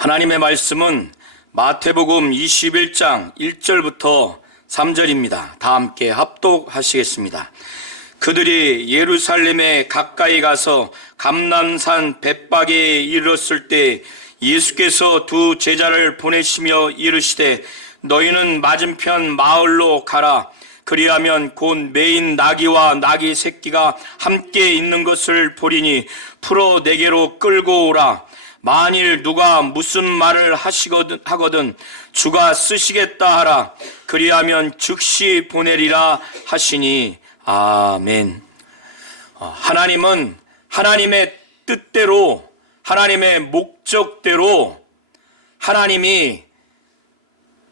하나님의 말씀은 마태복음 21장 1절부터 3절입니다. 다 함께 합독하시겠습니다. 그들이 예루살렘에 가까이 가서 감람산 벳박에 이르렀을 때 예수께서 두 제자를 보내시며 이르시되 너희는 맞은편 마을로 가라. 그리하면 곧 매인 나귀와 나귀 새끼가 함께 있는 것을 보리니 풀어 내게로 끌고 오라. 만일 누가 무슨 말을 하거든 주가 쓰시겠다 하라. 그리하면 즉시 보내리라 하시니 아멘. 하나님은 하나님의 뜻대로, 하나님의 목적대로, 하나님이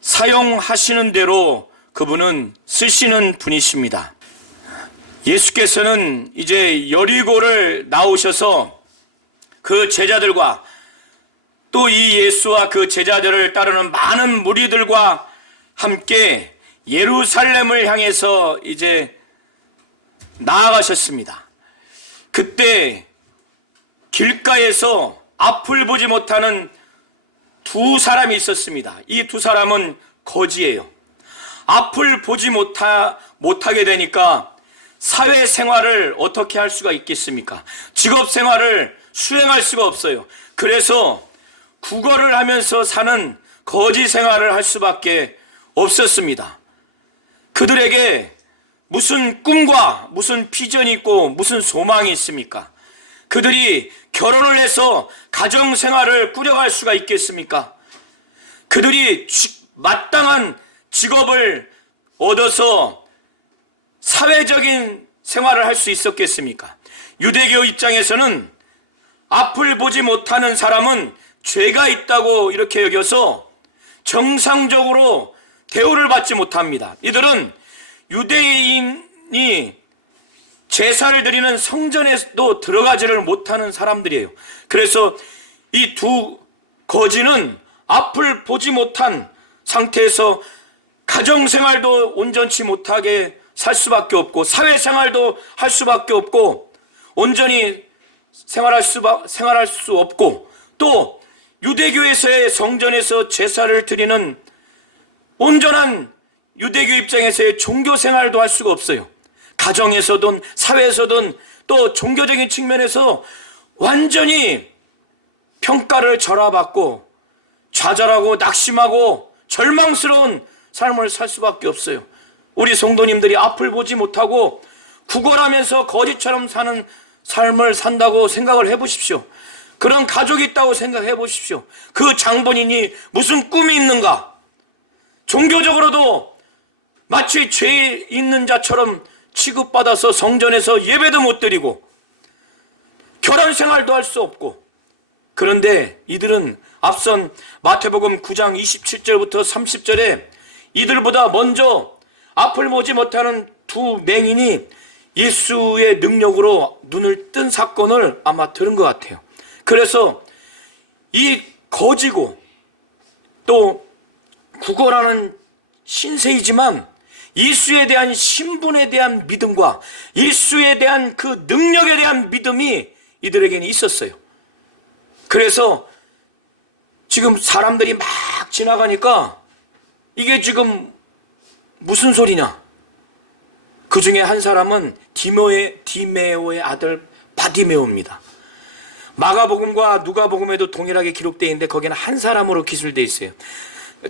사용하시는 대로 그분은 쓰시는 분이십니다. 예수께서는 이제 여리고를 나오셔서 그 제자들과 또 이 예수와 그 제자들을 따르는 많은 무리들과 함께 예루살렘을 향해서 이제 나아가셨습니다. 그때 길가에서 앞을 보지 못하는 두 사람이 있었습니다. 이 두 사람은 거지예요. 앞을 보지 못하게 되니까 사회생활을 어떻게 할 수가 있겠습니까? 직업생활을 수행할 수가 없어요. 그래서 구걸을 하면서 사는 거지 생활을 할 수밖에 없었습니다. 그들에게 무슨 꿈과 무슨 비전이 있고 무슨 소망이 있습니까? 그들이 결혼을 해서 가정생활을 꾸려갈 수가 있겠습니까? 그들이 마땅한 직업을 얻어서 사회적인 생활을 할 수 있었겠습니까? 유대교 입장에서는 앞을 보지 못하는 사람은 죄가 있다고 이렇게 여겨서 정상적으로 대우를 받지 못합니다. 이들은 유대인이 제사를 드리는 성전에도 들어가지를 못하는 사람들이에요. 그래서 이 두 거지는 앞을 보지 못한 상태에서 가정생활도 온전치 못하게 살 수밖에 없고 사회생활도 할 수밖에 없고 온전히 생활할 수 없고 또 유대교에서의 성전에서 제사를 드리는 온전한 유대교 입장에서의 종교생활도 할 수가 없어요. 가정에서든 사회에서든 또 종교적인 측면에서 완전히 평가를 절하받고 좌절하고 낙심하고 절망스러운 삶을 살 수밖에 없어요. 우리 성도님들이 앞을 보지 못하고 구걸하면서 거지처럼 사는 삶을 산다고 생각을 해보십시오. 그런 가족이 있다고 생각해 보십시오. 그 장본인이 무슨 꿈이 있는가? 종교적으로도 마치 죄 있는 자처럼 취급받아서 성전에서 예배도 못 드리고 결혼 생활도 할 수 없고, 그런데 이들은 앞선 마태복음 9장 27절부터 30절에 이들보다 먼저 앞을 보지 못하는 두 맹인이 예수의 능력으로 눈을 뜬 사건을 아마 들은 것 같아요. 그래서 이 거지고 또 구걸하는 신세이지만 예수에 대한 신분에 대한 믿음과 예수에 대한 그 능력에 대한 믿음이 이들에게는 있었어요. 그래서 지금 사람들이 막 지나가니까 이게 지금 무슨 소리냐? 그 중에 한 사람은 디메오의 아들 바디메오입니다. 마가복음과 누가복음에도 동일하게 기록되어 있는데 거기는 한 사람으로 기술되어 있어요.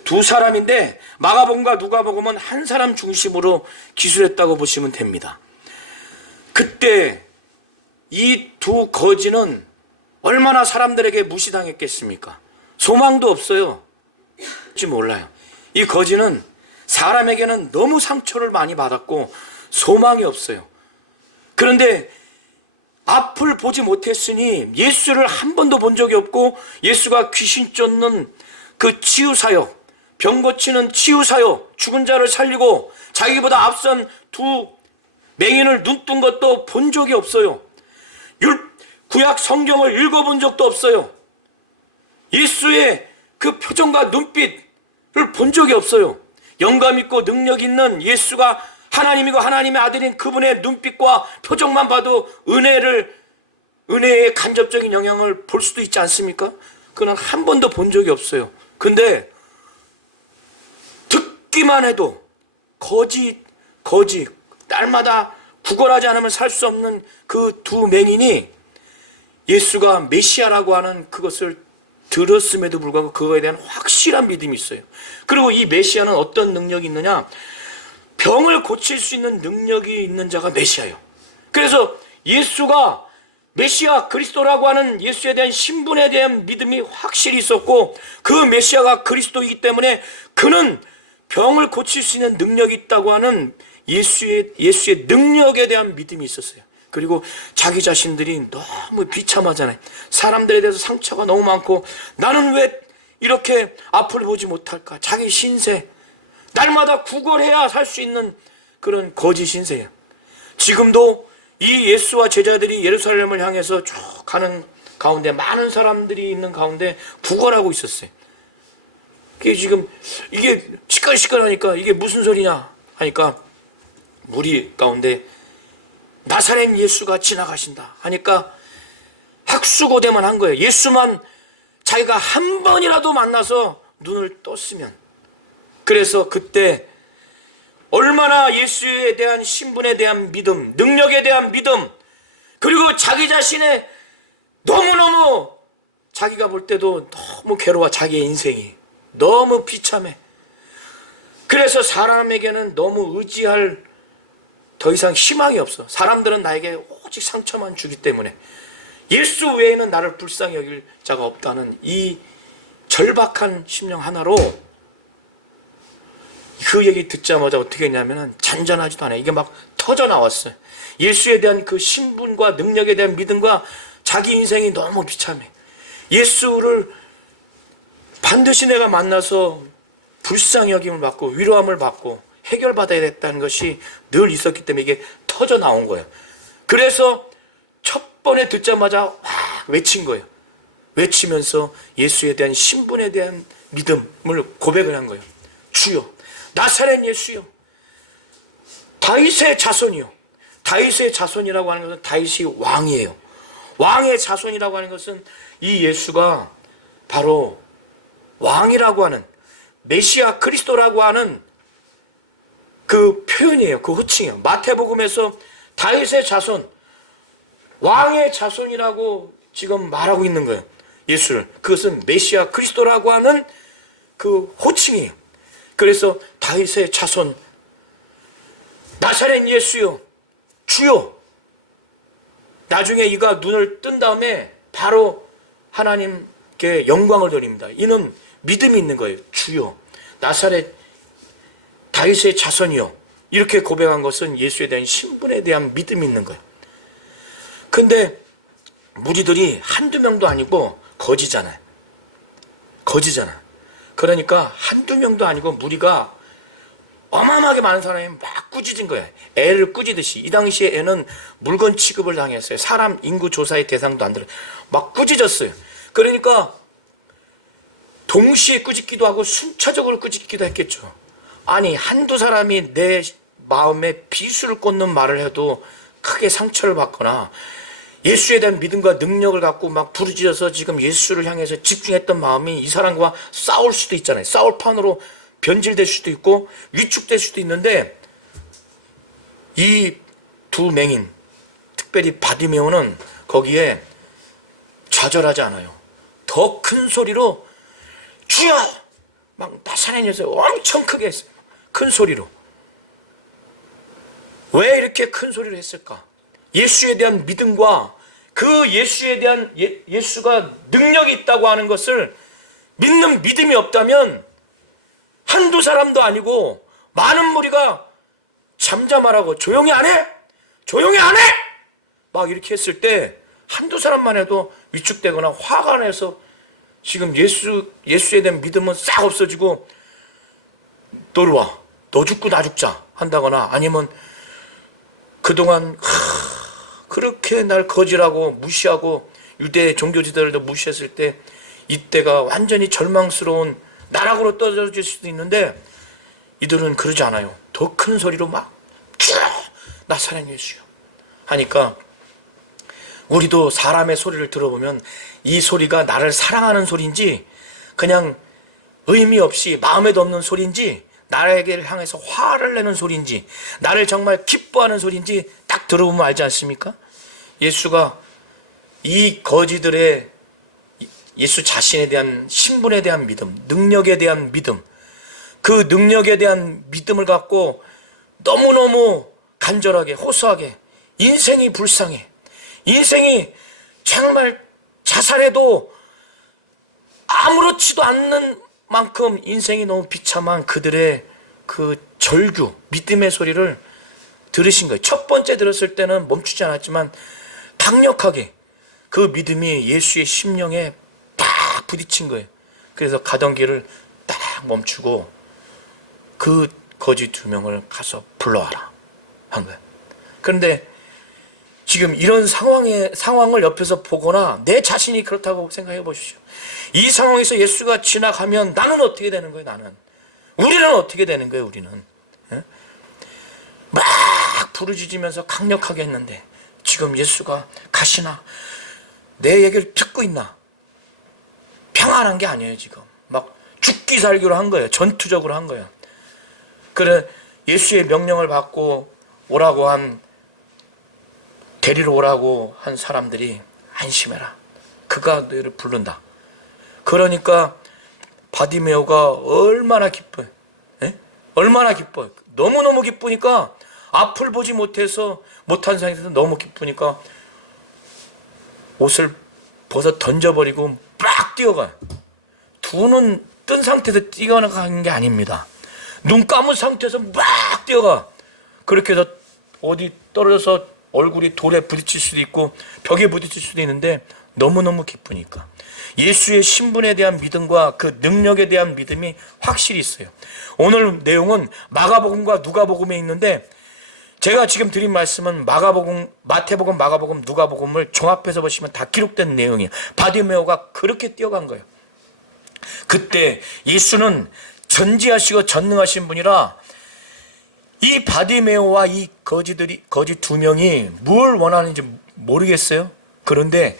두 사람인데 마가복음과 누가복음은 한 사람 중심으로 기술했다고 보시면 됩니다. 그때 이 두 거지는 얼마나 사람들에게 무시당했겠습니까? 소망도 없어요. 몰라요. 이 거지는 사람에게는 너무 상처를 많이 받았고 소망이 없어요. 그런데 앞을 보지 못했으니 예수를 한 번도 본 적이 없고 예수가 귀신 쫓는 그 치유사역, 병 고치는 치유사역, 죽은 자를 살리고 자기보다 앞선 두 맹인을 눈뜬 것도 본 적이 없어요. 구약 성경을 읽어본 적도 없어요. 예수의 그 표정과 눈빛을 본 적이 없어요. 영감 있고 능력 있는 예수가 하나님이고 하나님의 아들인 그분의 눈빛과 표정만 봐도 은혜의 간접적인 영향을 볼 수도 있지 않습니까? 그는 한 번도 본 적이 없어요. 근데 듣기만 해도 거짓 날마다 구걸하지 않으면 살 수 없는 그 두 맹인이 예수가 메시아라고 하는 그것을 들었음에도 불구하고 그거에 대한 확실한 믿음이 있어요. 그리고 이 메시아는 어떤 능력이 있느냐? 병을 고칠 수 있는 능력이 있는 자가 메시아예요. 그래서 예수가 메시아 그리스도라고 하는 예수에 대한 신분에 대한 믿음이 확실히 있었고, 그 메시아가 그리스도이기 때문에 그는 병을 고칠 수 있는 능력이 있다고 하는 예수의 능력에 대한 믿음이 있었어요. 그리고 자기 자신들이 너무 비참하잖아요. 사람들에 대해서 상처가 너무 많고, 나는 왜 이렇게 앞을 보지 못할까? 자기 신세, 날마다 구걸해야 살 수 있는 그런 거짓 신세예요. 지금도 이 예수와 제자들이 예루살렘을 향해서 쭉 가는 가운데 많은 사람들이 있는 가운데 구걸하고 있었어요. 그게 지금 이게 시끌시끌하니까 이게 무슨 소리냐 하니까 무리 가운데 나사렛 예수가 지나가신다 하니까 학수고대만 한 거예요. 예수만 자기가 한 번이라도 만나서 눈을 떴으면. 그래서 그때 얼마나 예수에 대한 신분에 대한 믿음, 능력에 대한 믿음, 그리고 자기 자신의 너무너무 자기가 볼 때도 너무 괴로워. 자기의 인생이 너무 비참해. 그래서 사람에게는 너무 의지할 더 이상 희망이 없어. 사람들은 나에게 오직 상처만 주기 때문에 예수 외에는 나를 불쌍히 여길 자가 없다는 이 절박한 심령 하나로 그 얘기 듣자마자 어떻게 했냐면 잔잔하지도 않아요. 이게 막 터져 나왔어요. 예수에 대한 그 신분과 능력에 대한 믿음과 자기 인생이 너무 비참해. 예수를 반드시 내가 만나서 불쌍히 여김을 받고 위로함을 받고 해결받아야 됐다는 것이 늘 있었기 때문에 이게 터져 나온 거예요. 그래서 첫 번에 듣자마자 와 외친 거예요. 외치면서 예수에 대한 신분에 대한 믿음을 고백을 한 거예요. 주여, 나사렛 예수요, 다윗의 자손이요. 다윗의 자손이라고 하는 것은 다윗이 왕이에요. 왕의 자손이라고 하는 것은 이 예수가 바로 왕이라고 하는 메시아 그리스도라고 하는 그 표현이에요. 그 호칭이에요. 마태복음에서 다윗의 자손, 왕의 자손이라고 지금 말하고 있는 거예요. 예수를. 그것은 메시아 그리스도라고 하는 그 호칭이에요. 그래서 다윗의 자손, 나사렛 예수요, 주요. 나중에 이가 눈을 뜬 다음에 바로 하나님께 영광을 돌립니다. 이는 믿음이 있는 거예요. 주요, 나사렛 다윗의 자손이요. 이렇게 고백한 것은 예수에 대한 신분에 대한 믿음이 있는 거예요. 근데 무리들이 한두 명도 아니고 거지잖아요. 거지잖아. 그러니까 한두 명도 아니고 무리가 어마어마하게 많은 사람이 막 꾸짖은 거예요. 애를 꾸짖듯이. 이 당시에 애는 물건 취급을 당했어요. 사람 인구 조사의 대상도 안 들어요. 막 꾸짖었어요. 그러니까 동시에 꾸짖기도 하고 순차적으로 꾸짖기도 했겠죠. 아니 한두 사람이 내 마음에 비수를 꽂는 말을 해도 크게 상처를 받거나 예수에 대한 믿음과 능력을 갖고 막 부르짖어서 지금 예수를 향해서 집중했던 마음이 이 사람과 싸울 수도 있잖아요. 싸울 판으로 변질될 수도 있고 위축될 수도 있는데 이 두 맹인, 특별히 바디메오는 거기에 좌절하지 않아요. 더 큰 소리로 주여! 막 나사렛 예수 엄청 크게 했어요. 큰 소리로. 왜 이렇게 큰 소리를 했을까? 예수에 대한 믿음과 그 예수에 대한 예수가 능력이 있다고 하는 것을 믿는 믿음이 없다면 한두 사람도 아니고 많은 무리가 잠잠하라고 조용히 안 해? 조용히 안 해? 막 이렇게 했을 때 한두 사람만 해도 위축되거나 화가 나서 지금 예수에 대한 믿음은 싹 없어지고 너로 와. 너 죽고 나 죽자 한다거나 아니면 그동안 그렇게 날 거지라고 무시하고 유대 종교 지도자들도 무시했을 때 이때가 완전히 절망스러운 나락으로 떨어질 수도 있는데 이들은 그러지 않아요. 더 큰 소리로 막 나사렛 예수요 하니까 우리도 사람의 소리를 들어보면 이 소리가 나를 사랑하는 소리인지 그냥 의미 없이 마음에도 없는 소리인지 나에게 향해서 화를 내는 소리인지 나를 정말 기뻐하는 소리인지 딱 들어보면 알지 않습니까? 예수가 이 거지들의 예수 자신에 대한 신분에 대한 믿음, 능력에 대한 믿음, 그 능력에 대한 믿음을 갖고 너무너무 간절하게 호소하게 인생이 불쌍해, 인생이 정말 자살해도 아무렇지도 않는 만큼 인생이 너무 비참한 그들의 그 절규, 믿음의 소리를 들으신 거예요. 첫 번째 들었을 때는 멈추지 않았지만 강력하게 그 믿음이 예수의 심령에 딱 부딪힌 거예요. 그래서 가던 길을 딱 멈추고 그 거지 2명을 가서 불러와라 한 거예요. 그런데 지금 이런 상황을 옆에서 보거나 내 자신이 그렇다고 생각해 보십시오. 이 상황에서 예수가 지나가면 나는 어떻게 되는 거예요? 나는. 우리는 어떻게 되는 거예요? 우리는. 예? 막 부르짖으면서 강력하게 했는데 지금 예수가 가시나 내 얘기를 듣고 있나? 평안한 게 아니에요. 지금 막 죽기 살기로 한 거예요. 전투적으로 한 거예요. 그래 예수의 명령을 받고 오라고 한 데리러 오라고 한 사람들이 안심해라. 그가 너희를 부른다. 그러니까 바디메오가 얼마나 기뻐요. 예? 얼마나 기뻐요. 너무너무 기쁘니까 앞을 보지 못한 상태에서 너무 기쁘니까 옷을 벗어 던져버리고 막 뛰어가요. 두 눈 뜬 상태에서 뛰어가는 게 아닙니다. 눈 감은 상태에서 막 뛰어가. 그렇게 해서 어디 떨어져서 얼굴이 돌에 부딪힐 수도 있고 벽에 부딪힐 수도 있는데 너무너무 기쁘니까 예수의 신분에 대한 믿음과 그 능력에 대한 믿음이 확실히 있어요. 오늘 내용은 마가복음과 누가복음에 있는데 제가 지금 드린 말씀은 마가복음, 마태복음, 마가복음, 누가복음을 종합해서 보시면 다 기록된 내용이에요. 바디메오가 그렇게 뛰어간 거예요. 그때 예수는 전지하시고 전능하신 분이라 이 바디메오와 이 거지 2명이 뭘 원하는지 모르겠어요. 그런데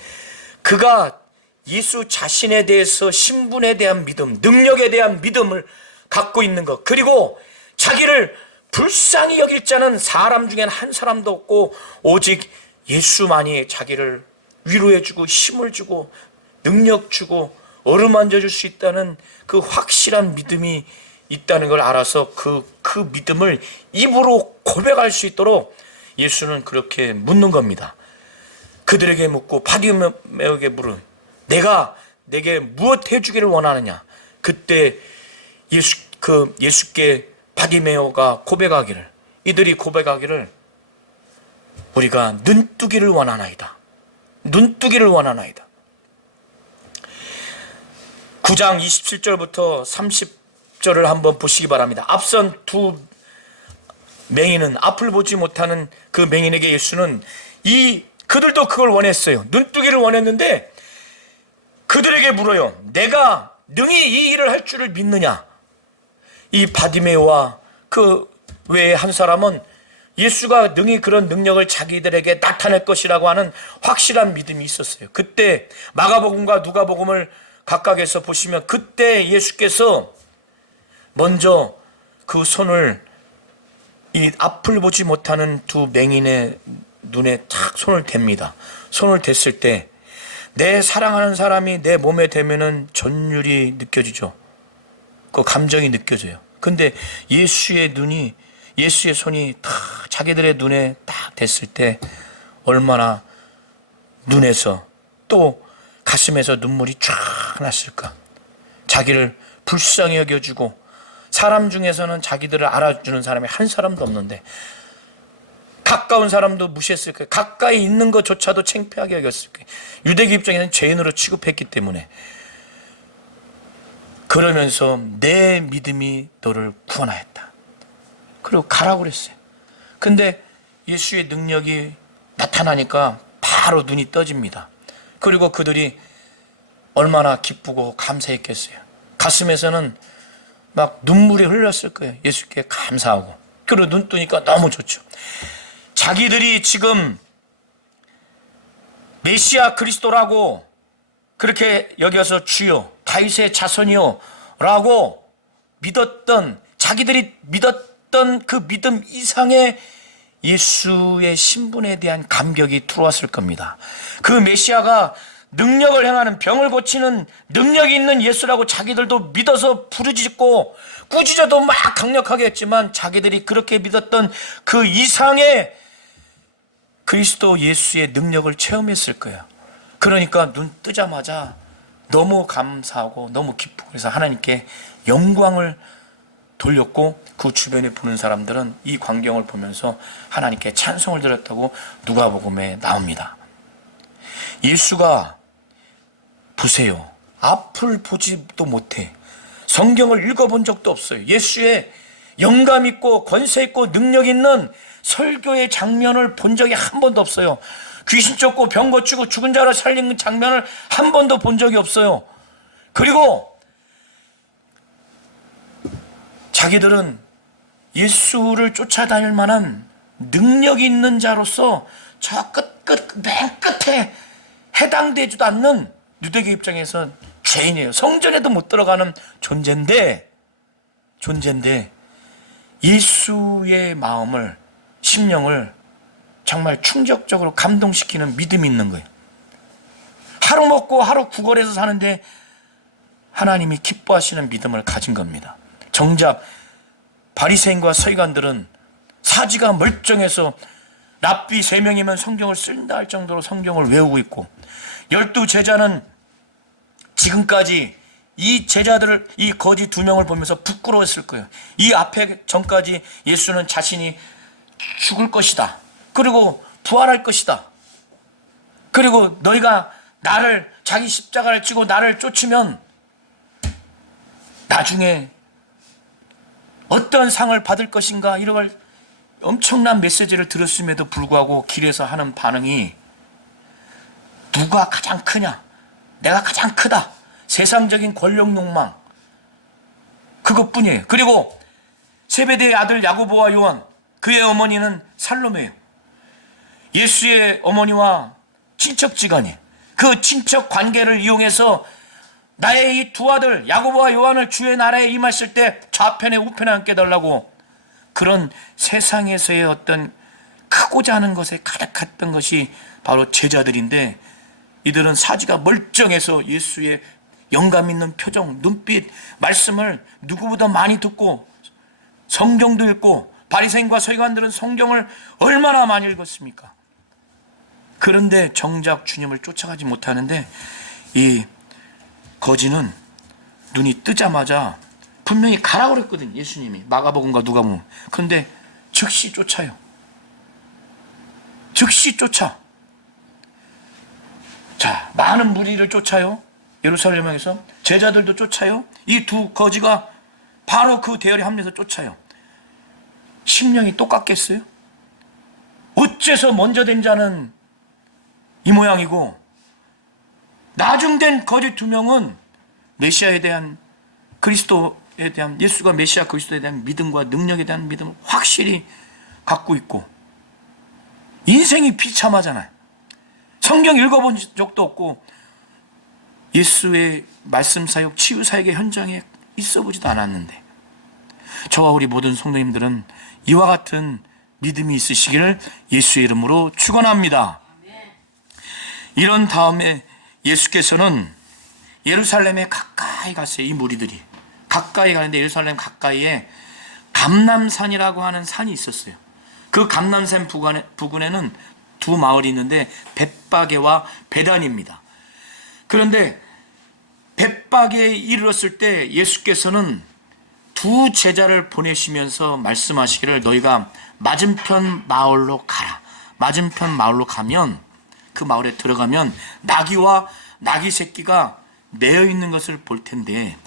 그가 예수 자신에 대해서 신분에 대한 믿음, 능력에 대한 믿음을 갖고 있는 것, 그리고 자기를 불쌍히 여길 자는 사람 중엔 한 사람도 없고 오직 예수만이 자기를 위로해주고 힘을 주고 능력 주고 어루만져 줄 수 있다는 그 확실한 믿음이 있다는 걸 알아서 그 믿음을 입으로 고백할 수 있도록 예수는 그렇게 묻는 겁니다. 그들에게 묻고 바디메오에게 물은 내가 내게 무엇 해주기를 원하느냐. 그때 예수께 바디메오가 고백하기를, 이들이 고백하기를 우리가 눈뜨기를 원하나이다. 눈뜨기를 원하나이다. 9장 27절부터 30절을 한번 보시기 바랍니다. 앞선 두 맹인은 앞을 보지 못하는 그 맹인에게 예수는 그들도 그걸 원했어요. 눈뜨기를 원했는데 그들에게 물어요. 내가 능히 이 일을 할 줄을 믿느냐? 이 바디메오와 그 외에 한 사람은 예수가 능히 그런 능력을 자기들에게 나타낼 것이라고 하는 확실한 믿음이 있었어요. 그때 마가복음과 누가복음을 각각에서 보시면 그때 예수께서 먼저 그 손을 이 앞을 보지 못하는 두 맹인의 눈에 탁 손을 댑니다. 손을 댔을 때 내 사랑하는 사람이 내 몸에 대면은 전율이 느껴지죠. 그 감정이 느껴져요. 근데 예수의 손이 다 자기들의 눈에 딱 댔을 때 얼마나 눈에서 또 가슴에서 눈물이 쫙 났을까. 자기를 불쌍히 여겨주고 사람 중에서는 자기들을 알아주는 사람이 한 사람도 없는데 가까운 사람도 무시했을 거예요. 가까이 있는 것조차도 창피하게 여겼을 거예요. 유대교 입장에서는 죄인으로 취급했기 때문에. 그러면서 내 믿음이 너를 구원하였다. 그리고 가라고 그랬어요. 근데 예수의 능력이 나타나니까 바로 눈이 떠집니다. 그리고 그들이 얼마나 기쁘고 감사했겠어요. 가슴에서는 막 눈물이 흘렀을 거예요. 예수께 감사하고. 그리고 눈 뜨니까 너무 좋죠. 자기들이 지금 메시아 그리스도라고 그렇게 여겨서 주여 다윗의 자손이요 라고 믿었던, 자기들이 믿었던 그 믿음 이상의 예수의 신분에 대한 감격이 들어왔을 겁니다. 그 메시아가 능력을 행하는, 병을 고치는 능력이 있는 예수라고 자기들도 믿어서 부르짖고 꾸짖어도 막 강력하게 했지만 자기들이 그렇게 믿었던 그 이상의 그리스도 예수의 능력을 체험했을 거예요. 그러니까 눈 뜨자마자 너무 감사하고 너무 기쁘고, 그래서 하나님께 영광을 돌렸고, 그 주변에 보는 사람들은 이 광경을 보면서 하나님께 찬송을 드렸다고 누가복음에 나옵니다. 예수가 보세요, 앞을 보지도 못해 성경을 읽어본 적도 없어요. 예수의 영감 있고 권세 있고 능력 있는 설교의 장면을 본 적이 한 번도 없어요. 귀신 쫓고 병 고치고 죽은 자를 살리는 장면을 한 번도 본 적이 없어요. 그리고 자기들은 예수를 쫓아다닐 만한 능력이 있는 자로서 저 맨 끝에 해당되지도 않는, 유대교 입장에서 죄인이에요. 성전에도 못 들어가는 존재인데 예수의 마음을, 심령을 정말 충격적으로 감동시키는 믿음이 있는 거예요. 하루 먹고 하루 구걸해서 사는데 하나님이 기뻐하시는 믿음을 가진 겁니다. 정작 바리새인과 서기관들은 사지가 멀쩡해서 랍비 3명이면 성경을 쓴다 할 정도로 성경을 외우고 있고, 12 제자는 지금까지 이 제자들을, 이 거지 2명을 보면서 부끄러웠을 거예요. 이 앞에 전까지 예수는 자신이 죽을 것이다, 그리고 부활할 것이다, 그리고 너희가 나를, 자기 십자가를 지고 나를 쫓으면 나중에 어떤 상을 받을 것인가, 이런 엄청난 메시지를 들었음에도 불구하고 길에서 하는 반응이 누가 가장 크냐, 내가 가장 크다, 세상적인 권력 욕망, 그것뿐이에요. 그리고 세베대의 아들 야고보와 요한, 그의 어머니는 살로메예요. 예수의 어머니와 친척지간이에요. 그 친척 관계를 이용해서 나의 이 2 아들 야고보와 요한을 주의 나라에 임하실 때 좌편에 우편에 앉게 해달라고, 그런 세상에서의 어떤 크고자 하는 것에 가득했던 것이 바로 제자들인데, 이들은 사지가 멀쩡해서 예수의 영감 있는 표정, 눈빛, 말씀을 누구보다 많이 듣고 성경도 읽고, 바리새인과 서기관들은 성경을 얼마나 많이 읽었습니까? 그런데 정작 주님을 쫓아가지 못하는데 이 거지는 눈이 뜨자마자 분명히 가라고 그랬거든, 예수님이. 마가복음과 누가복음. 그런데 즉시 쫓아요. 즉시 쫓아. 자, 많은 무리를 쫓아요. 예루살렘에서 제자들도 쫓아요. 이 2 거지가 바로 그 대열에 합류해서 쫓아요. 심령이 똑같겠어요? 어째서 먼저 된 자는 이 모양이고, 나중된 거지 2명은 메시아에 대한, 그리스도에 대한, 예수가 메시아 그리스도에 대한 믿음과 능력에 대한 믿음을 확실히 갖고 있고, 인생이 비참하잖아요. 성경 읽어본 적도 없고 예수의 말씀 사역, 치유 사역의 현장에 있어 보지도 않았는데, 저와 우리 모든 성도님들은 이와 같은 믿음이 있으시기를 예수의 이름으로 축원합니다. 이런 다음에 예수께서는 예루살렘에 가까이 갔어요. 이 무리들이 가까이 가는데, 예루살렘 가까이에 감람산이라고 하는 산이 있었어요. 그 감람산 부근에는 2 마을이 있는데 벳바게와 베단입니다. 그런데 벳바게에 이르렀을 때 예수께서는 2 제자를 보내시면서 말씀하시기를, 너희가 맞은편 마을로 가라. 맞은편 마을로 가면, 그 마을에 들어가면 나귀와 나귀 새끼가 매여 있는 것을 볼 텐데,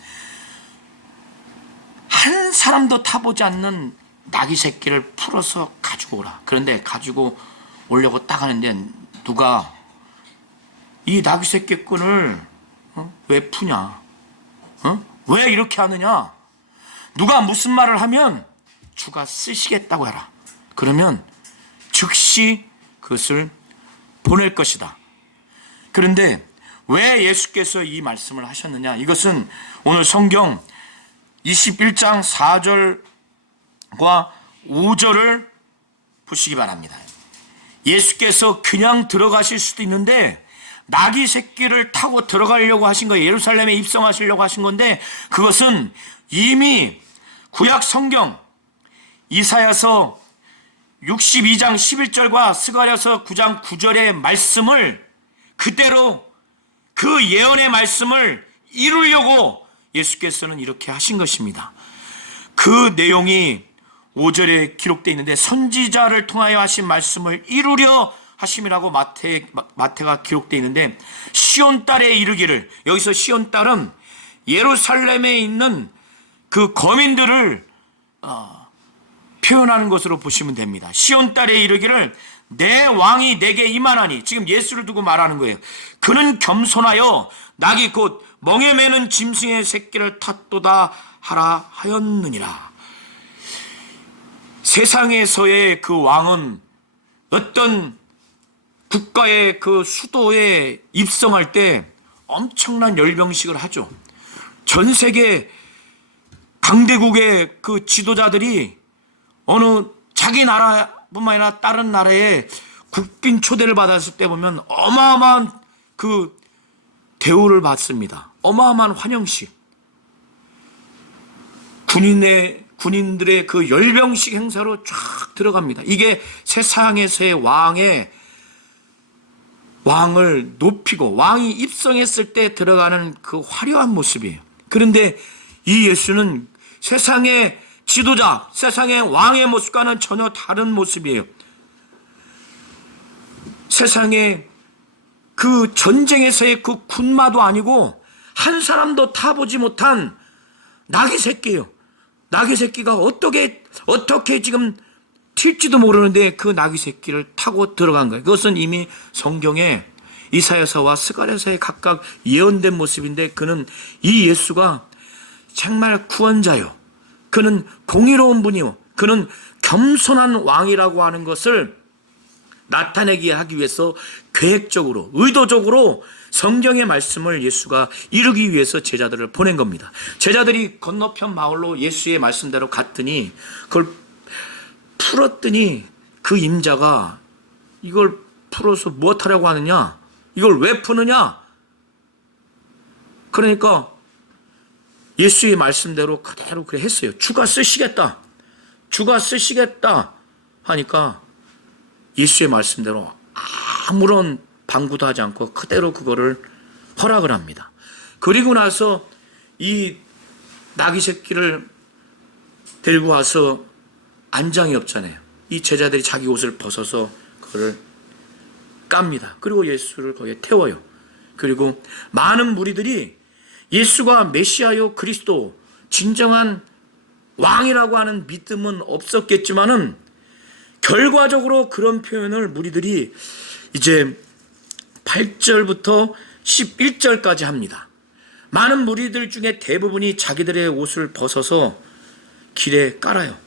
한 사람도 타보지 않는 나귀 새끼를 풀어서 가지고 오라. 그런데 가지고 오려고 딱 하는데 누가 이 나귀 새끼 끈을 왜 푸냐? 왜 이렇게 하느냐? 누가 무슨 말을 하면 주가 쓰시겠다고 해라. 그러면 즉시 그것을 보낼 것이다. 그런데 왜 예수께서 이 말씀을 하셨느냐? 이것은 오늘 성경 21장 4절과 5절을 보시기 바랍니다. 예수께서 그냥 들어가실 수도 있는데 나귀 새끼를 타고 들어가려고 하신 거예요. 예루살렘에 입성하시려고 하신 건데, 그것은 이미 구약 성경 이사야서 62장 11절과 스가랴서 9장 9절의 말씀을 그대로 그 예언의 말씀을 이루려고 예수께서는 이렇게 하신 것입니다. 그 내용이 5절에 기록되어 있는데, 선지자를 통하여 하신 말씀을 이루려 하심이라고 마태가 기록되어 있는데, 시온 딸에 이르기를, 여기서 시온 딸은 예루살렘에 있는 그 거민들을 표현하는 것으로 보시면 됩니다. 시온 딸에 이르기를 내 왕이 내게 임하나니, 지금 예수를 두고 말하는 거예요. 그는 겸손하여 낙이 곧 멍에 매는 짐승의 새끼를 탔도다 하라 하였느니라. 세상에서의 그 왕은 어떤 국가의 그 수도에 입성할 때 엄청난 열병식을 하죠. 전 세계 강대국의 그 지도자들이 어느 자기 나라뿐만 아니라 다른 나라에 국빈 초대를 받았을 때 보면 어마어마한 그 대우를 받습니다. 어마어마한 환영식. 군인들의 그 열병식 행사로 쫙 들어갑니다. 이게 세상에서의 왕을 높이고 왕이 입성했을 때 들어가는 그 화려한 모습이에요. 그런데 이 예수는 세상의 지도자, 세상의 왕의 모습과는 전혀 다른 모습이에요. 세상의 그 전쟁에서의 그 군마도 아니고 한 사람도 타보지 못한 나귀 새끼예요. 나귀 새끼가 어떻게 지금 튈지도 모르는데 그 나귀 새끼를 타고 들어간 거예요. 그것은 이미 성경에 이사야서와 스가랴서에 각각 예언된 모습인데, 그는 이 예수가 정말 구원자요, 그는 공의로운 분이요, 그는 겸손한 왕이라고 하는 것을 나타내게 하기 위해서 계획적으로, 의도적으로 성경의 말씀을 예수가 이루기 위해서 제자들을 보낸 겁니다. 제자들이 건너편 마을로 예수의 말씀대로 갔더니 그걸 풀었더니 그 임자가 이걸 풀어서 무엇하려고 하느냐, 이걸 왜 푸느냐. 그러니까 예수의 말씀대로 그대로 그래 했어요. 주가 쓰시겠다 하니까 예수의 말씀대로 아무런 방구도 하지 않고 그대로 그거를 허락을 합니다. 그리고 나서 이 나귀 새끼를 데리고 와서 안장이 없잖아요. 이 제자들이 자기 옷을 벗어서 그걸 깝니다. 그리고 예수를 거기에 태워요. 그리고 많은 무리들이 예수가 메시아요, 그리스도, 진정한 왕이라고 하는 믿음은 없었겠지만은 결과적으로 그런 표현을 무리들이 이제 8절부터 11절까지 합니다. 많은 무리들 중에 대부분이 자기들의 옷을 벗어서 길에 깔아요.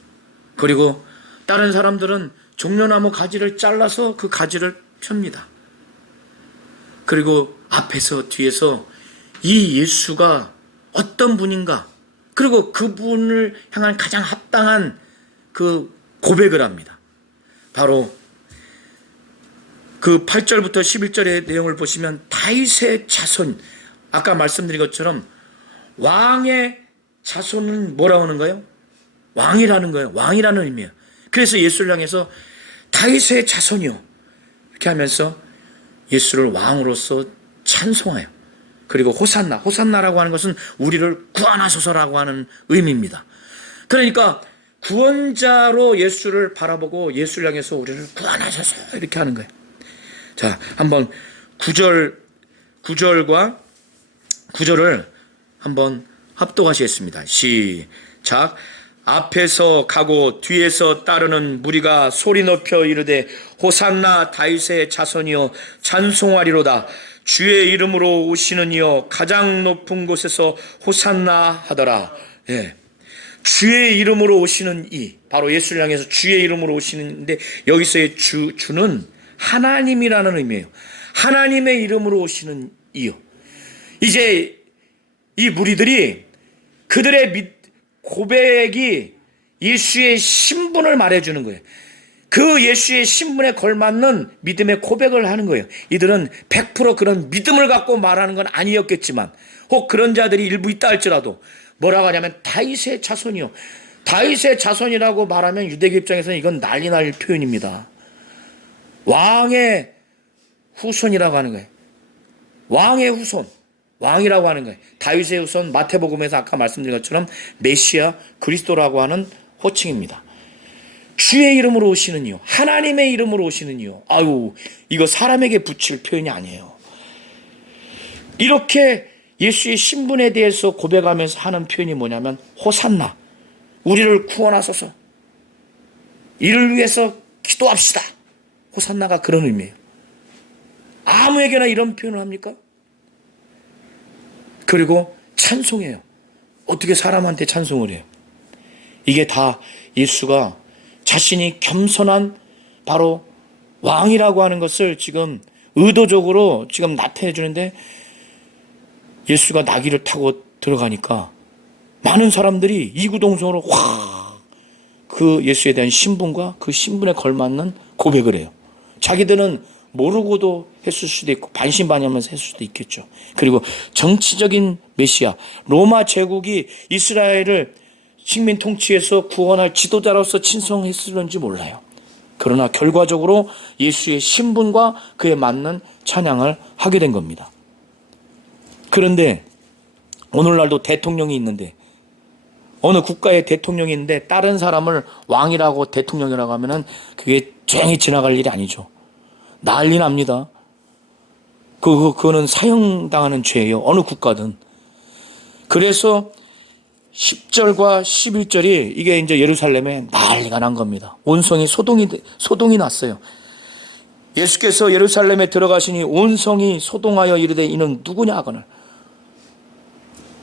그리고 다른 사람들은 종려나무 가지를 잘라서 그 가지를 펴니다. 그리고 앞에서 뒤에서 이 예수가 어떤 분인가, 그리고 그분을 향한 가장 합당한 그 고백을 합니다. 바로 그 8절부터 11절의 내용을 보시면 다윗의 자손, 아까 말씀드린 것처럼 왕의 자손은 뭐라고 하는 거예요? 왕이라는 거예요. 왕이라는 의미예요. 그래서 예수를 향해서 다윗의 자손이요, 이렇게 하면서 예수를 왕으로서 찬송해요. 그리고 호산나라고 하는 것은 우리를 구원하소서라고 하는 의미입니다. 그러니까 구원자로 예수를 바라보고 예수를 향해서 우리를 구원하소서 이렇게 하는 거예요. 자, 한번 9절과 9절을 한번 합독하시겠습니다. 시작. 앞에서 가고 뒤에서 따르는 무리가 소리 높여 이르되 호산나 다윗의 자손이여 찬송하리로다. 주의 이름으로 오시는 이여 가장 높은 곳에서 호산나 하더라. 예. 주의 이름으로 오시는 이, 바로 예수를 향해서 주의 이름으로 오시는데, 여기서의 주는 하나님이라는 의미예요. 하나님의 이름으로 오시는 이요. 이제 이 무리들이 그들의 고백이 예수의 신분을 말해주는 거예요. 그 예수의 신분에 걸맞는 믿음의 고백을 하는 거예요. 이들은 100% 그런 믿음을 갖고 말하는 건 아니었겠지만, 혹 그런 자들이 일부 있다 할지라도 뭐라고 하냐면 다윗의 자손이요. 다윗의 자손이라고 말하면 유대교 입장에서는 이건 난리 날 표현입니다. 왕의 후손이라고 하는 거예요. 왕의 후손, 왕이라고 하는 거예요. 다윗의 후손, 마태복음에서 아까 말씀드린 것처럼 메시아, 그리스도라고 하는 호칭입니다. 주의 이름으로 오시는 이요, 하나님의 이름으로 오시는 이요. 아유, 이거 사람에게 붙일 표현이 아니에요. 이렇게 예수의 신분에 대해서 고백하면서 하는 표현이 뭐냐면 호산나, 우리를 구원하소서, 이를 위해서 기도합시다. 호산나가 그런 의미예요. 아무에게나 이런 표현을 합니까? 그리고 찬송해요. 어떻게 사람한테 찬송을 해요? 이게 다 예수가 자신이 겸손한 바로 왕이라고 하는 것을 지금 의도적으로 지금 나타내 주는데, 예수가 나귀를 타고 들어가니까 많은 사람들이 이구동성으로 확 그 예수에 대한 신분과 그 신분에 걸맞는 고백을 해요. 자기들은 모르고도 했을 수도 있고 반신반의하면서 했을 수도 있겠죠. 그리고 정치적인 메시아, 로마 제국이 이스라엘을 식민 통치에서 구원할 지도자로서 친송했을는지 몰라요. 그러나 결과적으로 예수의 신분과 그에 맞는 찬양을 하게 된 겁니다. 그런데 오늘날도 대통령이 있는데, 어느 국가의 대통령이 있는데 다른 사람을 왕이라고 대통령이라고 하면은 그게 조용히 지나갈 일이 아니죠. 난리 납니다. 그거는 사형당하는 죄예요. 어느 국가든. 그래서 10절과 11절이 이게 이제 예루살렘에 난리가 난 겁니다. 온성이 소동이 났어요. 예수께서 예루살렘에 들어가시니 온 성이 소동하여 이르되 이는 누구냐 하거늘.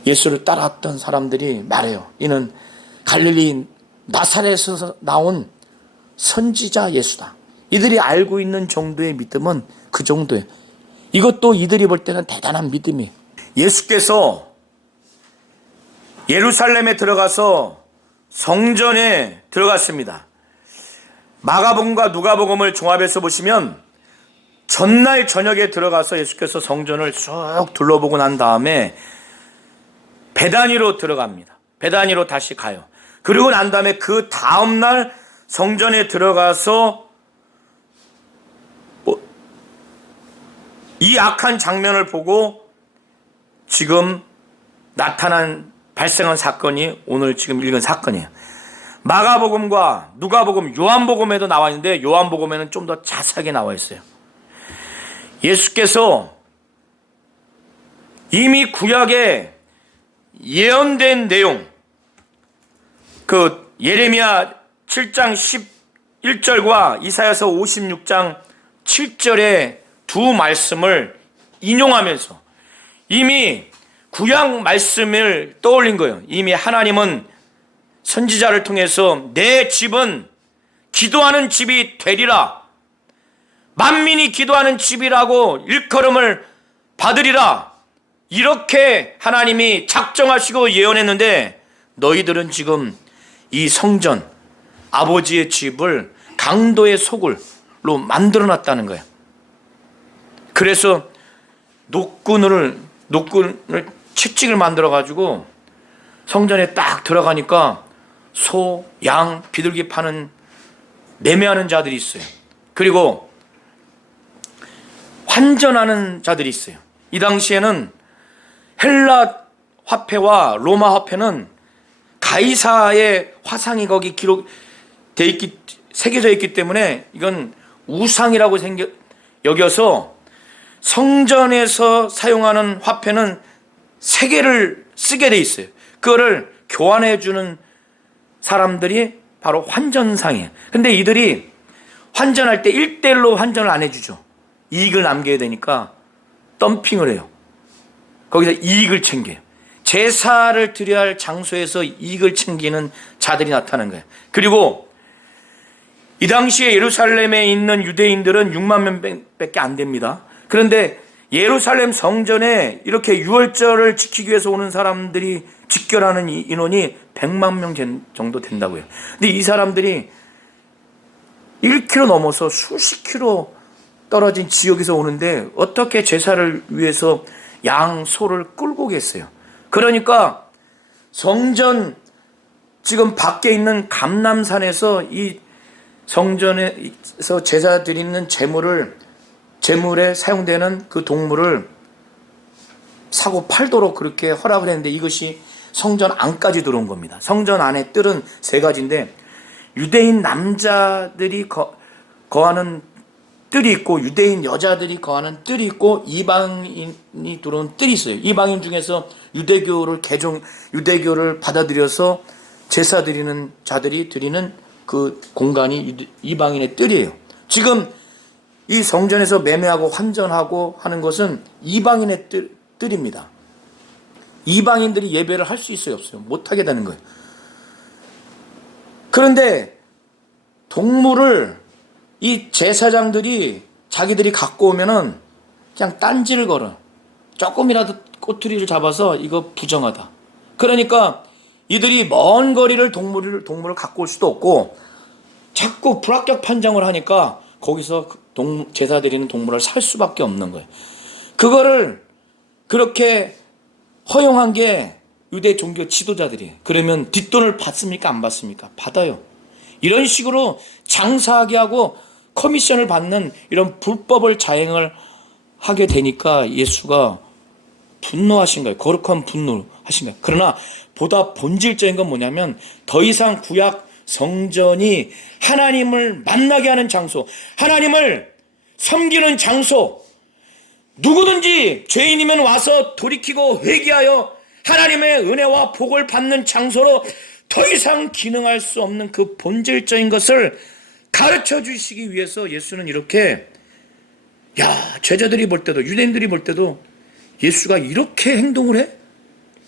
예수를 따랐던 사람들이 말해요. 이는 갈릴리 나사렛에서 나온 선지자 예수다. 이들이 알고 있는 정도의 믿음은 그 정도예요. 이것도 이들이 볼 때는 대단한 믿음이에요. 예수께서 예루살렘에 들어가서 성전에 들어갔습니다. 마가복음과 누가복음을 종합해서 보시면 전날 저녁에 들어가서 예수께서 성전을 쭉 둘러보고 난 다음에 베다니로 들어갑니다. 베다니로 다시 가요. 그리고 난 다음에 그 다음날 성전에 들어가서 이 악한 장면을 보고 지금 발생한 사건이 오늘 지금 읽은 사건이에요. 마가복음과 누가복음, 요한복음에도 나와 있는데 요한복음에는 좀 더 자세하게 나와 있어요. 예수께서 이미 구약에 예언된 내용, 그 예레미야 7장 11절과 이사야서 56장 7절의 두 말씀을 인용하면서 이미 구약 말씀을 떠올린 거예요. 이미 하나님은 선지자를 통해서 내 집은 기도하는 집이 되리라, 만민이 기도하는 집이라고 일컬음을 받으리라, 이렇게 하나님이 작정하시고 예언했는데 너희들은 지금 이 성전, 아버지의 집을 강도의 소굴로 만들어놨다는 거예요. 그래서 녹군을 채찍을 만들어가지고 성전에 딱 들어가니까 소, 양, 비둘기 파는 매매하는 자들이 있어요. 그리고 환전하는 자들이 있어요. 이 당시에는 헬라 화폐와 로마 화폐는 가이사의 화상이 거기 새겨져 있기 때문에 이건 우상이라고 여겨서 성전에서 사용하는 화폐는 3개를 쓰게 돼 있어요. 그거를 교환해 주는 사람들이 바로 환전상이에요. 근데 이들이 환전할 때 1대1로 환전을 안 해주죠. 이익을 남겨야 되니까 덤핑을 해요. 거기서 이익을 챙겨요. 제사를 드려야 할 장소에서 이익을 챙기는 자들이 나타나는 거예요. 그리고 이 당시에 예루살렘에 있는 유대인들은 6만 명밖에 안 됩니다. 그런데 예루살렘 성전에 이렇게 유월절을 지키기 위해서 오는 사람들이 직결하는 인원이 100만 명 정도 된다고요. 근데 이 사람들이 1km 넘어서 수십 킬로 떨어진 지역에서 오는데 어떻게 제사를 위해서 양, 소를 끌고 오겠어요? 그러니까 성전 지금 밖에 있는 감람산에서 이 성전에서 제사 드리는 제물에 사용되는 그 동물을 사고 팔도록 그렇게 허락을 했는데 이것이 성전 안까지 들어온 겁니다. 성전 안에 뜰은 세 가지인데 유대인 남자들이 거하는 뜰이 있고 유대인 여자들이 거하는 뜰이 있고 이방인이 들어온 뜰이 있어요. 이방인 중에서 유대교를 받아들여서 제사 드리는 자들이 드리는 그 공간이 이방인의 뜰이에요. 지금 이 성전에서 매매하고 환전하고 하는 것은 이방인의 뜰입니다. 이방인들이 예배를 할 수 있어요, 없어요? 못하게 되는 거예요. 그런데 동물을 이 제사장들이 자기들이 갖고 오면은 그냥 딴지를 걸어. 조금이라도 꼬투리를 잡아서 이거 부정하다. 그러니까 이들이 먼 거리를 동물을 갖고 올 수도 없고 자꾸 불합격 판정을 하니까 거기서 제사 드리는 동물을 살 수밖에 없는 거예요. 그거를 그렇게 허용한 게 유대 종교 지도자들이에요. 그러면 뒷돈을 받습니까? 안 받습니까? 받아요. 이런 식으로 장사하게 하고 커미션을 받는 이런 불법을 자행을 하게 되니까 예수가 분노하신 거예요. 거룩한 분노하신 거예요. 그러나 보다 본질적인 건 뭐냐면 더 이상 구약 성전이 하나님을 만나게 하는 장소, 하나님을 섬기는 장소, 누구든지 죄인이면 와서 돌이키고 회개하여 하나님의 은혜와 복을 받는 장소로 더 이상 기능할 수 없는 그 본질적인 것을 가르쳐 주시기 위해서 예수는 이렇게 제자들이 볼 때도 유대인들이 볼 때도 예수가 이렇게 행동을 해?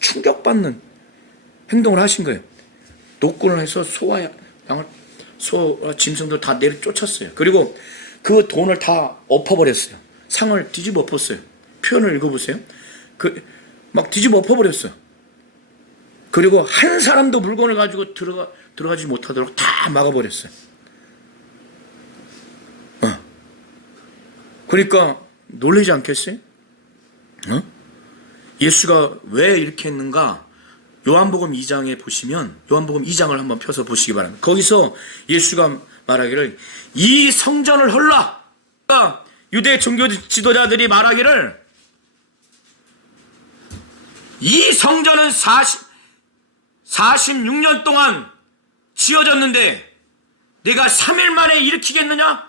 충격받는 행동을 하신 거예요. 노끈을 해서 소와 양을 소와 짐승들 다 내쫓았어요. 그리고 그 돈을 다 엎어버렸어요. 상을 뒤집어 엎었어요. 표현을 읽어보세요. 막 뒤집어 엎어버렸어요. 그리고 한 사람도 물건을 가지고 들어가지 못하도록 다 막아버렸어요. 그러니까 놀라지 않겠어요? 예수가 왜 이렇게 했는가? 요한복음 2장에 보시면 요한복음 2장을 한번 펴서 보시기 바랍니다. 거기서 예수가 말하기를 이 성전을 헐라. 유대 종교 지도자들이 말하기를 이 성전은 46년 동안 지어졌는데 내가 3일 만에 일으키겠느냐?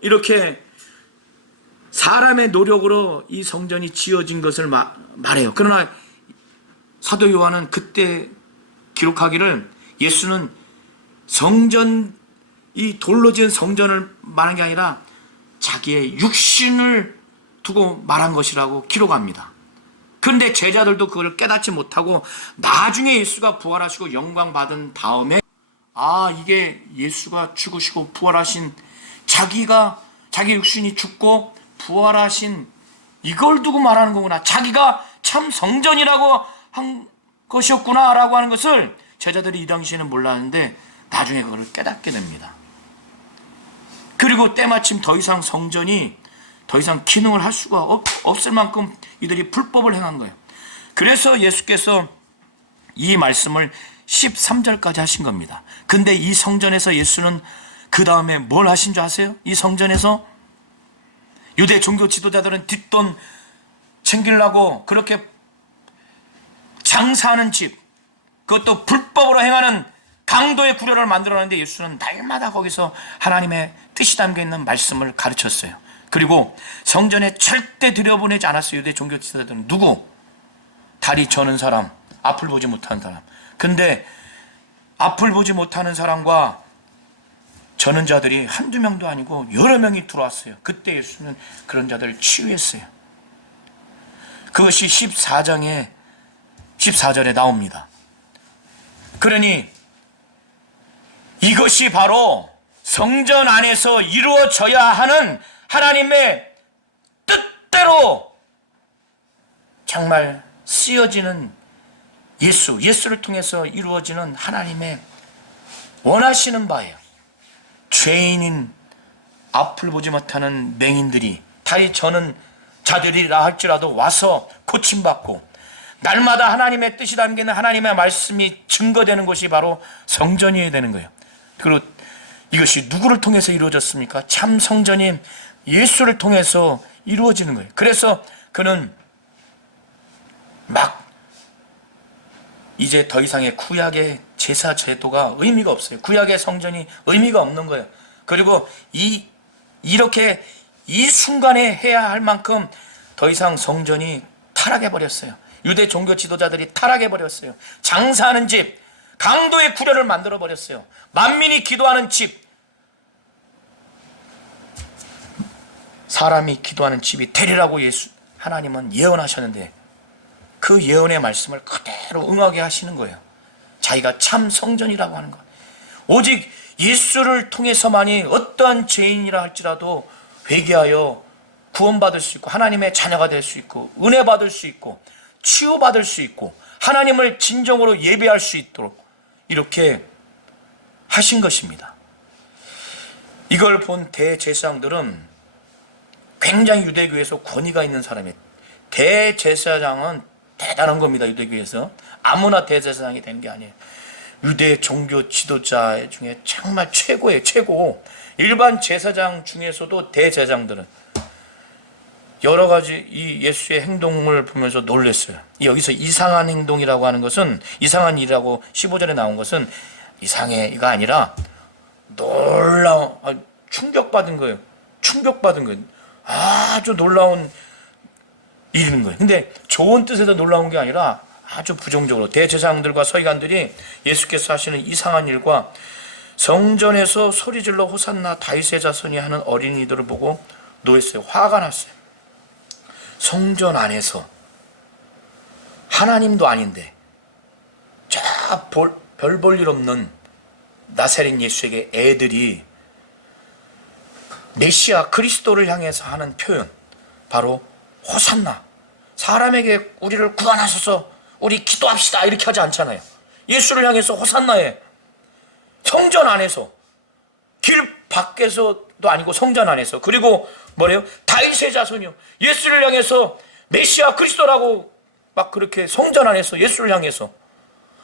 이렇게 사람의 노력으로 이 성전이 지어진 것을 말해요. 그러나 사도 요한은 그때 기록하기를 예수는 이 돌로 지은 성전을 말한 게 아니라 자기의 육신을 두고 말한 것이라고 기록합니다. 그런데 제자들도 그걸 깨닫지 못하고 나중에 예수가 부활하시고 영광 받은 다음에 이게 예수가 죽으시고 부활하신 자기 육신이 죽고 부활하신 이걸 두고 말하는 거구나. 자기가 참 성전이라고 한 것이었구나 라고 하는 것을 제자들이 이 당시에는 몰랐는데 나중에 그걸 깨닫게 됩니다. 그리고 때마침 더 이상 성전이 더 이상 기능을 할 수가 없을 만큼 이들이 불법을 행한 거예요. 그래서 예수께서 이 말씀을 13절까지 하신 겁니다. 근데 이 성전에서 예수는 그 다음에 뭘 하신 줄 아세요? 이 성전에서 유대 종교 지도자들은 뒷돈 챙기려고 그렇게 장사하는 집, 그것도 불법으로 행하는 강도의 구려를 만들어놨는데 예수는 날마다 거기서 하나님의 뜻이 담겨있는 말씀을 가르쳤어요. 그리고 성전에 절대 들여보내지 않았어요. 유대 종교 지도자들은. 누구? 다리 저는 사람, 앞을 보지 못하는 사람. 근데 앞을 보지 못하는 사람과 저는 자들이 한두 명도 아니고 여러 명이 들어왔어요. 그때 예수는 그런 자들을 치유했어요. 그것이 14절에 나옵니다. 그러니 이것이 바로 성전 안에서 이루어져야 하는 하나님의 뜻대로 정말 쓰여지는 예수를 통해서 이루어지는 하나님의 원하시는 바예요. 죄인인 앞을 보지 못하는 맹인들이, 다리 저는 자들이라 할지라도 와서 고침받고 날마다 하나님의 뜻이 담기는 하나님의 말씀이 증거되는 것이 바로 성전이어야 되는 거예요. 그리고 이것이 누구를 통해서 이루어졌습니까? 참 성전인 예수를 통해서 이루어지는 거예요. 그래서 그는 막 이제 더 이상의 구약의 제사 제도가 의미가 없어요. 구약의 성전이 의미가 없는 거예요. 그리고 이렇게 이 순간에 해야 할 만큼 더 이상 성전이 타락해 버렸어요. 유대 종교 지도자들이 타락해 버렸어요. 장사하는 집, 강도의 구려를 만들어 버렸어요. 만민이 기도하는 집, 사람이 기도하는 집이 되리라고 하나님은 예언하셨는데 그 예언의 말씀을 그대로 응하게 하시는 거예요. 자기가 참 성전이라고 하는 것. 오직 예수를 통해서만이 어떠한 죄인이라 할지라도 회개하여 구원받을 수 있고 하나님의 자녀가 될 수 있고 은혜 받을 수 있고 치유받을 수 있고 하나님을 진정으로 예배할 수 있도록 이렇게 하신 것입니다. 이걸 본 대제사장들은 굉장히 유대교에서 권위가 있는 사람이에요. 대제사장은 대단한 겁니다. 유대교에서 아무나 대제사장이 된 게 아니에요. 유대 종교 지도자 중에 정말 최고예요. 최고. 일반 제사장 중에서도 대제사장들은 여러 가지 이 예수의 행동을 보면서 놀랐어요. 여기서 이상한 행동이라고 하는 것은, 이상한 일이라고 15절에 나온 것은 이상해가 아니라 놀라운, 충격받은 거예요. 충격받은 거예요. 아주 놀라운 일인 거예요. 근데 좋은 뜻에서 놀라운 게 아니라 아주 부정적으로 대제사장들과 서기관들이 예수께서 하시는 이상한 일과 성전에서 소리질러 호산나 다윗의 자손이 하는 어린이들을 보고 노했어요. 화가 났어요. 성전 안에서 하나님도 아닌데 별 볼 일 없는 나사렛 예수에게 애들이 메시아 그리스도를 향해서 하는 표현, 바로 호산나, 사람에게 우리를 구원하소서, 우리 기도합시다 이렇게 하지 않잖아요. 예수를 향해서 호산나에, 성전 안에서, 길 밖에서도 아니고 성전 안에서, 그리고 뭐래요? 다윗의 자손이요, 예수를 향해서 메시아 그리스도라고 막 그렇게 성전 안에서 예수를 향해서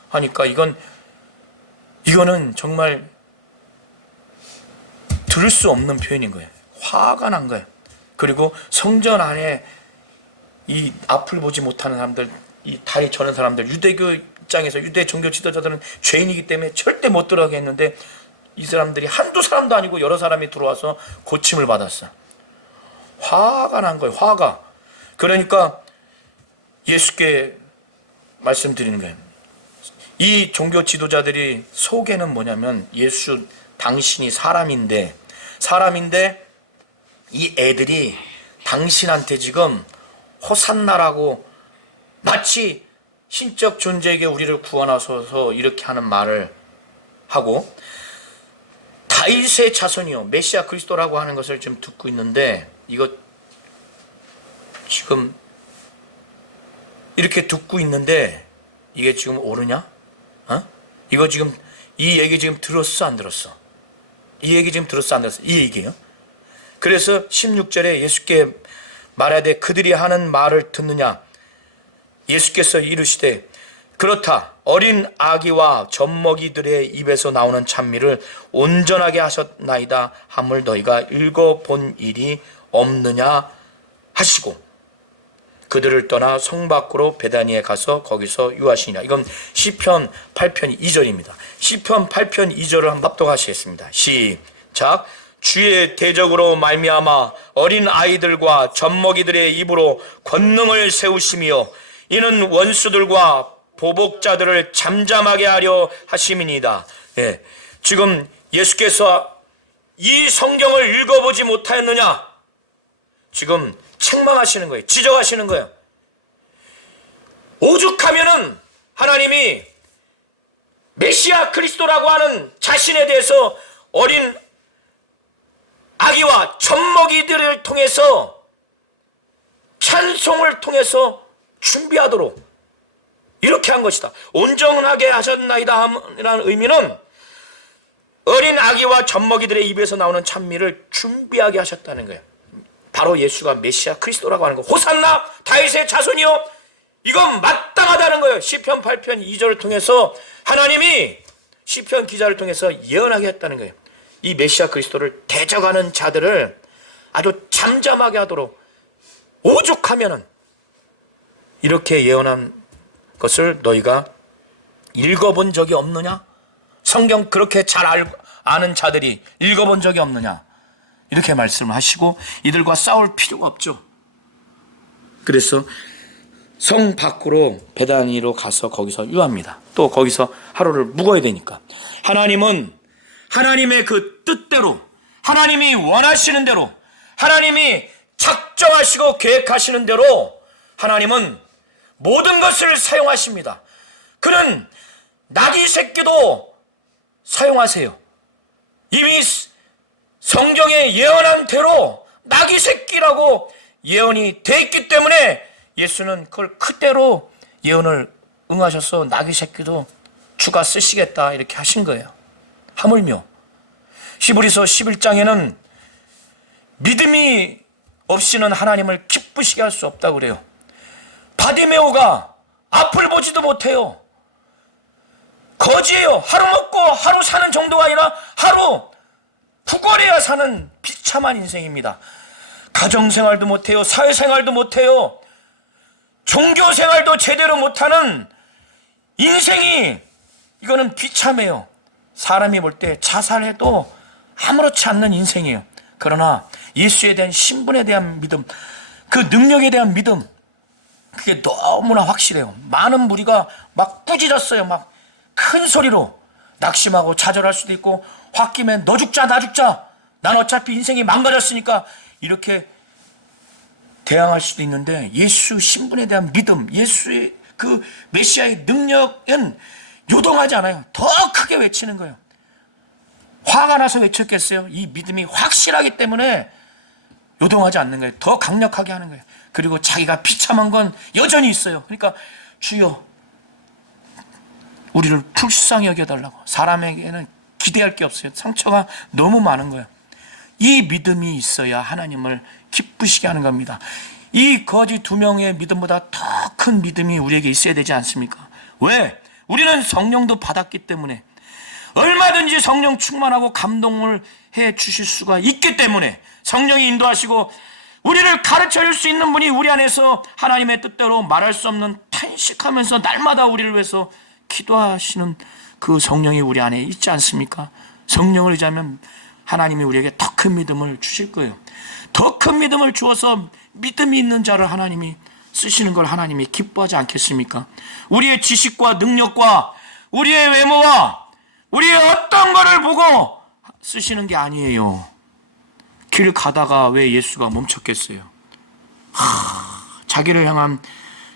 하니까 이거는 정말 들을 수 없는 표현인 거예요. 화가 난 거예요. 그리고 성전 안에 이 앞을 보지 못하는 사람들, 이 다리 저는 사람들, 유대교 입장에서 유대 종교 지도자들은 죄인이기 때문에 절대 못 들어가게 했는데 이 사람들이 한두 사람도 아니고 여러 사람이 들어와서 고침을 받았어. 화가 난 거예요. 화가. 그러니까 예수께 말씀드리는 거예요. 이 종교 지도자들이 속에는 뭐냐면, 예수 당신이 사람인데 이 애들이 당신한테 지금 호산나라고 마치 신적 존재에게 우리를 구원하소서 이렇게 하는 말을 하고, 다윗의 자손이요 메시아 그리스도라고 하는 것을 지금 듣고 있는데, 이거 지금 이렇게 듣고 있는데 이게 지금 옳으냐? 이거 지금 이 얘기 지금 들었어 안 들었어? 이 얘기 지금 들었어 안 들었어? 이 얘기예요. 그래서 16절에 예수께 말하되 그들이 하는 말을 듣느냐? 예수께서 이르시되 그렇다. 어린 아기와 젖먹이들의 입에서 나오는 찬미를 온전하게 하셨나이다 함을 너희가 읽어본 일이 없느냐 하시고, 그들을 떠나 성 밖으로 베다니에 가서 거기서 유하시니라. 이건 시편 8편 2절입니다. 시편 8편 2절을 한번 합독하시겠습니다. 시작. 주의 대적으로 말미암아 어린 아이들과 젖먹이들의 입으로 권능을 세우시며 이는 원수들과 보복자들을 잠잠하게 하려 하심이니이다. 예, 지금 예수께서 이 성경을 읽어보지 못하였느냐? 지금 책망하시는 거예요. 지적하시는 거예요. 오죽하면은 하나님이 메시아 그리스도라고 하는 자신에 대해서 어린 아기와 젖먹이들을 통해서 찬송을 통해서 준비하도록 이렇게 한 것이다. 온전하게 하셨나이다 라는 의미는 어린 아기와 젖먹이들의 입에서 나오는 찬미를 준비하게 하셨다는 거예요. 바로 예수가 메시아 그리스도라고 하는 거. 호산나 다윗의 자손이요, 이건 마땅하다는 거예요. 시편 8편 2절을 통해서 하나님이 시편 기자를 통해서 예언하게 했다는 거예요. 이 메시아 그리스도를 대적하는 자들을 아주 잠잠하게 하도록 오죽하면은 이렇게 예언한 것을 너희가 읽어본 적이 없느냐? 성경 그렇게 잘 아는 자들이 읽어본 적이 없느냐? 이렇게 말씀을 하시고 이들과 싸울 필요가 없죠. 그래서 성 밖으로 베다니로 가서 거기서 유합니다. 또 거기서 하루를 묵어야 되니까. 하나님은 하나님의 그 뜻대로, 하나님이 원하시는 대로, 하나님이 작정하시고 계획하시는 대로 하나님은 모든 것을 사용하십니다. 그는 나귀 새끼도 사용하세요. 이미 성경에 예언한 대로 나귀 새끼라고 예언이 돼 있기 때문에 예수는 그걸 그대로 예언을 응하셔서 나귀 새끼도 주가 쓰시겠다 이렇게 하신 거예요. 하물며 히브리서 11장에는 믿음이 없이는 하나님을 기쁘시게 할 수 없다고 그래요. 바디메오가 앞을 보지도 못해요. 거지예요. 하루 먹고 하루 사는 정도가 아니라 하루 구걸해야 사는 비참한 인생입니다. 가정생활도 못해요. 사회생활도 못해요. 종교생활도 제대로 못하는 인생이, 이거는 비참해요. 사람이 볼 때 자살해도 아무렇지 않는 인생이에요. 그러나 예수에 대한 신분에 대한 믿음, 그 능력에 대한 믿음, 그게 너무나 확실해요. 많은 무리가 막 꾸짖었어요. 막 큰 소리로 낙심하고 좌절할 수도 있고, 홧김에 너 죽자 나 죽자, 난 어차피 인생이 망가졌으니까 이렇게 대항할 수도 있는데, 예수 신분에 대한 믿음, 예수의 그 메시아의 능력은 요동하지 않아요. 더 크게 외치는 거예요. 화가 나서 외쳤겠어요? 이 믿음이 확실하기 때문에 요동하지 않는 거예요. 더 강력하게 하는 거예요. 그리고 자기가 비참한 건 여전히 있어요. 그러니까 주여 우리를 불쌍히 여겨달라고. 사람에게는 기대할 게 없어요. 상처가 너무 많은 거예요. 이 믿음이 있어야 하나님을 기쁘시게 하는 겁니다. 이 거지 두 명의 믿음보다 더 큰 믿음이 우리에게 있어야 되지 않습니까? 왜? 우리는 성령도 받았기 때문에, 얼마든지 성령 충만하고 감동을 해 주실 수가 있기 때문에, 성령이 인도하시고 우리를 가르쳐 줄 수 있는 분이 우리 안에서 하나님의 뜻대로 말할 수 없는 탄식하면서 날마다 우리를 위해서 기도하시는 그 성령이 우리 안에 있지 않습니까? 성령을 의지하면 하나님이 우리에게 더 큰 믿음을 주실 거예요. 더 큰 믿음을 주어서 믿음이 있는 자를 하나님이 쓰시는 걸 하나님이 기뻐하지 않겠습니까? 우리의 지식과 능력과 우리의 외모와 우리의 어떤 거를 보고 쓰시는 게 아니에요. 길 가다가 왜 예수가 멈췄겠어요? 자기를 향한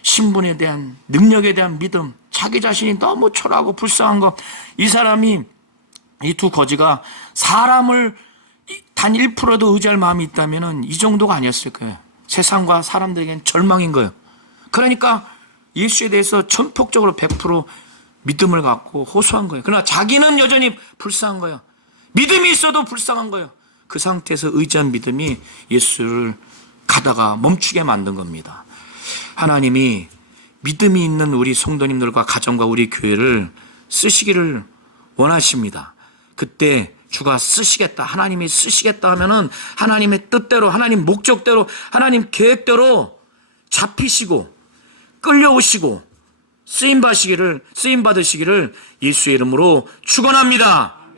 신분에 대한, 능력에 대한 믿음, 자기 자신이 너무 초라하고 불쌍한 거. 이 사람이, 이 두 거지가 사람을 단 1%도 의지할 마음이 있다면 이 정도가 아니었을 거예요. 세상과 사람들에겐 절망인 거예요. 그러니까 예수에 대해서 전폭적으로 100% 믿음을 갖고 호소한 거예요. 그러나 자기는 여전히 불쌍한 거예요. 믿음이 있어도 불쌍한 거예요. 그 상태에서 의지한 믿음이 예수를 가다가 멈추게 만든 겁니다. 하나님이 믿음이 있는 우리 성도님들과 가정과 우리 교회를 쓰시기를 원하십니다. 그때 주가 쓰시겠다, 하나님이 쓰시겠다 하면은 하나님의 뜻대로, 하나님 목적대로, 하나님 계획대로 잡히시고 끌려오시고 쓰임 받으시기를 예수의 이름으로 축원합니다.